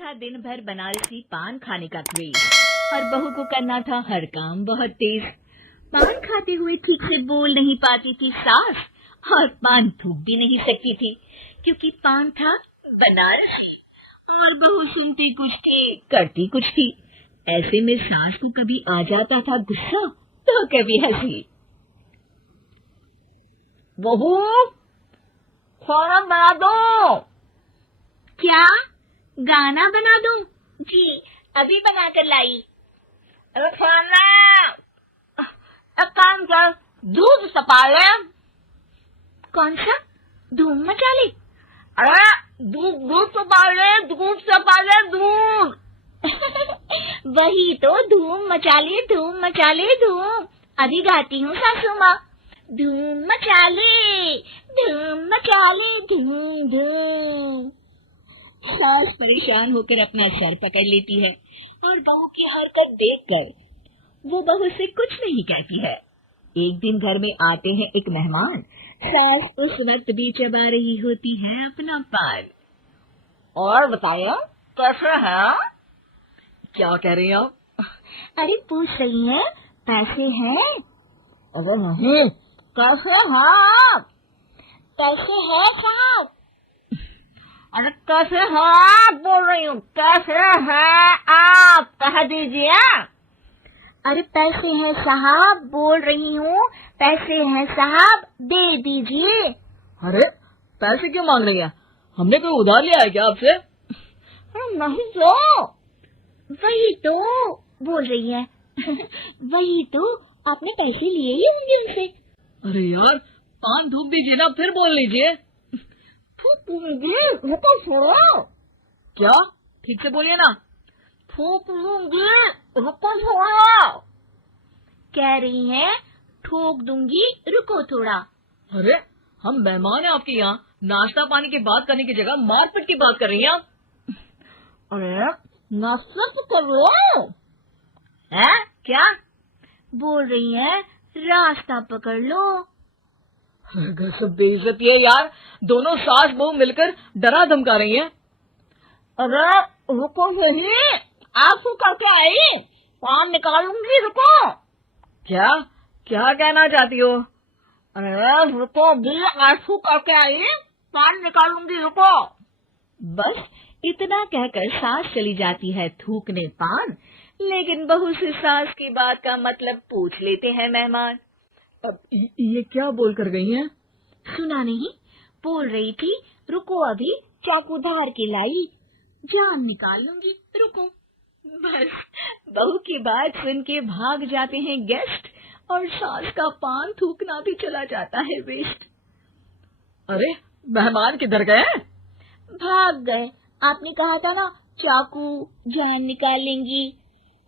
था दिन भर बनारसी पान खाने का क्रेज और बहू को करना था हर काम बहुत तेज। पान खाते हुए ठीक से बोल नहीं पाती थी सास और पान थूक भी नहीं सकती थी क्योंकि पान था बनारसी और बहू सुनती कुछ थी करती कुछ थी। ऐसे में सास को कभी आ जाता था गुस्सा तो कभी हंसी। बहू खाना बना दो। क्या गाना बना दूं? जी अभी बना कर लाई। अरे खाना एक काम कर, दूध सपा ले। कौन सा? धूम मचा ले? अरे दूध सपा ले, दूध सपा ले, दूध। वही तो, धूम मचा ले, धूम मचा ले, धूम। अभी गाती हूँ सासू माँ। धूम मचा ले, धूम मचा ले, धूम धूम। सास परेशान होकर अपना सर पकड़ लेती है और बहू की हरकत देखकर वो बहू से कुछ नहीं कहती है। एक दिन घर में आते हैं एक मेहमान। सास उस वक्त भी चबा रही होती है अपना पान। और बताइए कैसे है? क्या कह रही हैं आप? अरे पूछ रही हैं पैसे हैं? अरे नहीं, कैसे है आप? पैसे है साहब? अरे कैसे है आप बोल रही हूँ, कैसे है आप कह दीजिए। अरे पैसे हैं साहब बोल रही हूँ, पैसे हैं साहब दे दीजिए। अरे पैसे क्यों मांग रही है? हमने कोई उधार लिया है क्या आपसे? नहीं तो। वही तो बोल रही है। वही तो, आपने पैसे लिए ही होंगे उनसे। अरे यार पान थूक दीजिए ना, फिर बोल लीजिए। थूक लूंगी, रुको छोड़ो। क्या? ठीक से बोलिए ना। थूक लूंगी, रुको छोड़ो। कह रही हैं ठोक दूंगी, रुको थोड़ा। अरे हम मेहमान हैं आपके यहाँ, नाश्ता पानी की बात करने की जगह मारपीट की बात कर रही हैं आप। अरे नाश्ता तो कर लो। है क्या? बोल रही हैं रास्ता पकड़ लो। सब बेइज्जती है यार, दोनों सास बहू मिलकर डरा धमका रही हैं। अरे रुको सही, आंसू करके आई, पान निकालूंगी, रुको। क्या क्या कहना चाहती हो? अरे रुको भी, आंसू करके आई, पान निकालूंगी, रुको। बस इतना कहकर सास चली जाती है थूकने पान, लेकिन बहू से सास की बात का मतलब पूछ लेते हैं मेहमान। अब ये क्या बोल कर गई हैं? सुना नहीं? बोल रही थी रुको अभी चाकू धार के लाई, जान निकाल लूंगी, रुको। बस बहू की बात सुन के भाग जाते हैं गेस्ट और सास का पान थूकना भी चला जाता है वेस्ट। अरे मेहमान किधर गए? भाग गए। आपने कहा था ना चाकू जान निकाल लेंगी।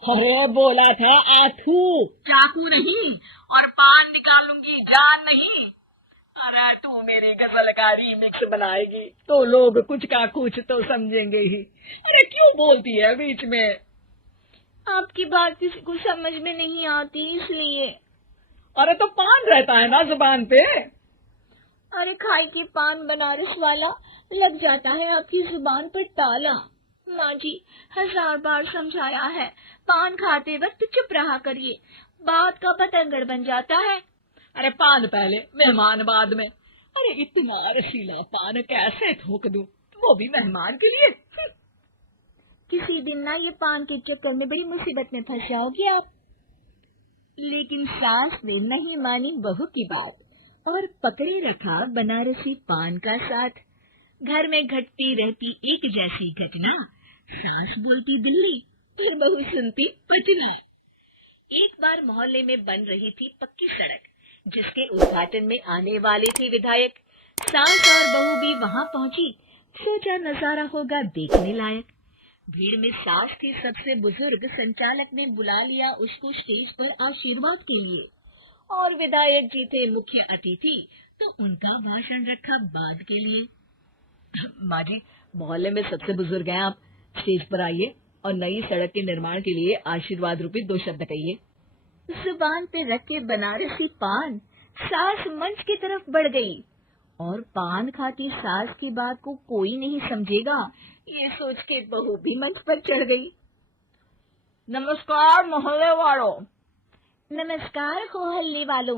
अरे बोला था आथू, चाकू नहीं, और पान निकाल लूंगी, जान नहीं। अरे तू मेरी गजल का रीमिक्स बनाएगी तो लोग कुछ का कुछ तो समझेंगे ही। अरे क्यों बोलती है बीच में? आपकी बात किसी को समझ में नहीं आती इसलिए। अरे तो पान रहता है ना जुबान पे। अरे खाई के पान बनारस वाला लग जाता है आपकी जुबान पर ताला। माँ जी 1000 बार समझाया है, पान खाते वक्त चुप रहा करिए, बात का पतंगड़ बन जाता है। अरे पान पहले मेहमान बाद में। अरे इतना रसीला पान कैसे थूक दूं, वो भी मेहमान के लिए। किसी दिन ना ये पान के चक्कर में बड़ी मुसीबत में फंस जाओगी आप। लेकिन सास ने नहीं मानी बहू की बात और पकड़े रखा बनारसी पान का साथ। घर में घटती रहती एक जैसी घटना, सास बोलती दिल्ली फिर बहू सुनती पटना। एक बार मोहल्ले में बन रही थी पक्की सड़क, जिसके उद्घाटन में आने वाले थे विधायक। सास और बहू भी वहां पहुंची, सोचा नजारा होगा देखने लायक। भीड़ में सास थी सबसे बुजुर्ग, संचालक ने बुला लिया उसको स्टेज पर आशीर्वाद के लिए, और विधायक जी थे मुख्य अतिथि, तो उनका भाषण रखा बाद के लिए। माँ जी मोहल्ले में सबसे बुजुर्ग हैं आप, स्टेज पर आइए और नई सड़क के निर्माण के लिए आशीर्वाद रूपी 2 शब्द कहिए। जुबान पे रखे बनारसी पान, सास मंच की तरफ बढ़ गई। और पान खाती सास की बात को कोई नहीं समझेगा, ये सोच के बहू भी मंच पर चढ़ गई। नमस्कार मोहल्ले वालों। नमस्कार मोहल्ले वालों।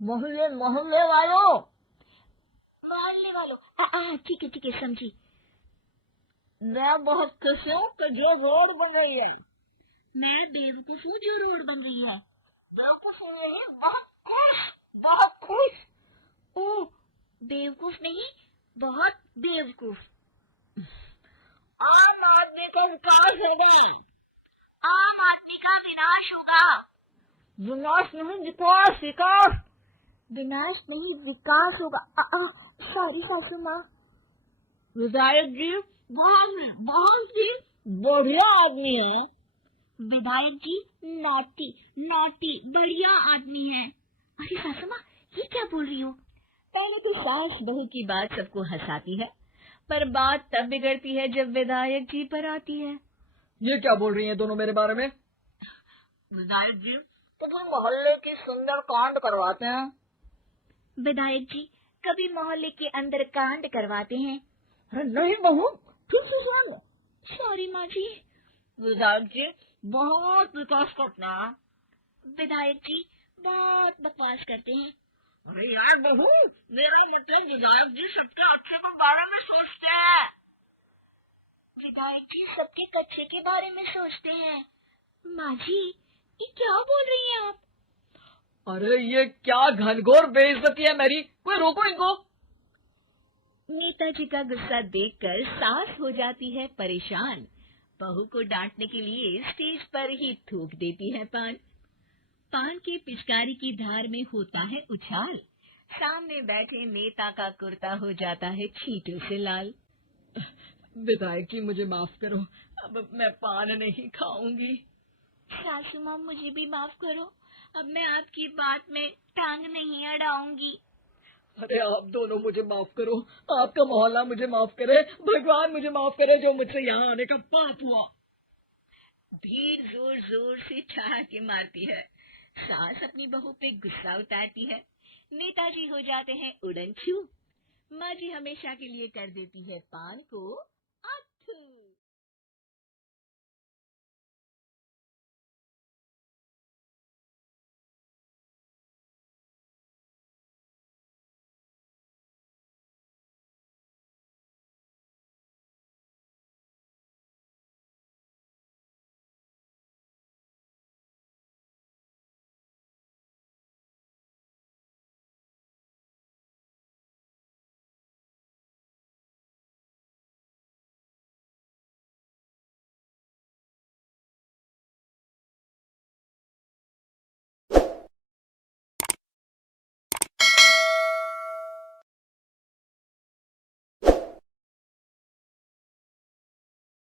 मोहल्ले मोहल्ले वालों। मोहल्ले वालों। ठीक है समझी। मैं बहुत खुश हूँ कि जो रोड बन रही है। मैं बेवकूफ हूँ जो रोड बन रही है। बेवकूफ नहीं, बहुत खुश। ओह, बेवकूफ नहीं, बहुत बेवकूफ। आम आदमी का विकास होगा। आम आदमी का विनाश होगा। विनाश नहीं, विकास विकास। विनाश नहीं, विकास होगा। सॉरी सासू माँ। विधायक जी बहुत ही बढ़िया आदमी है। विधायक जी नॉटी बढ़िया आदमी है। अरे सासू माँ, ये क्या बोल रही हो? पहले तो सास बहू की बात सबको हंसाती है, पर बात तब बिगड़ती है जब विधायक जी पर आती है। ये क्या बोल रही हैं दोनों मेरे बारे में? विधायक जी तो फिर मोहल्ले की सुंदर कांड करवाते हैं। विधायक जी कभी मोहल्ले के अंदर कांड करवाते हैं। अरे नहीं बहू, ठीक से सुन। सॉरी माँ जी। विधायक जी बहुत विकास करते हैं। विधायक जी बहुत बकवास करते हैं। अरे यार बहू, मेरा मतलब विधायक जी सबके अच्छे के बारे में सोचते हैं। विधायक जी सबके कच्चे के बारे में सोचते हैं। माँ जी ये क्या बोल रही हैं आप? अरे ये क्या घनघोर बेइज्जती है मेरी, कोई रोको इनको। नेताजी का गुस्सा देखकर सास हो जाती है परेशान। बहू को डांटने के लिए स्टेज पर ही थूक देती है पान की पिचकारी की धार में होता है उछाल। सामने बैठे नेता का कुर्ता हो जाता है छींटों से लाल। विधायक जी मुझे माफ करो, अब मैं पान नहीं खाऊंगी। सासू माँ मुझे भी माफ करो, अब मैं आपकी बात में टांग नहीं अड़ाऊंगी। अरे आप दोनों मुझे माफ करो, आपका मोहल्ला मुझे माफ करे, भगवान मुझे माफ करे जो मुझसे यहाँ आने का पाप हुआ। भीड़ जोर जोर से ठहाके मारती है। सास अपनी बहू पे गुस्सा उतारती है। नेताजी हो जाते हैं उड़नछू। माँ जी हमेशा के लिए कर देती है पान को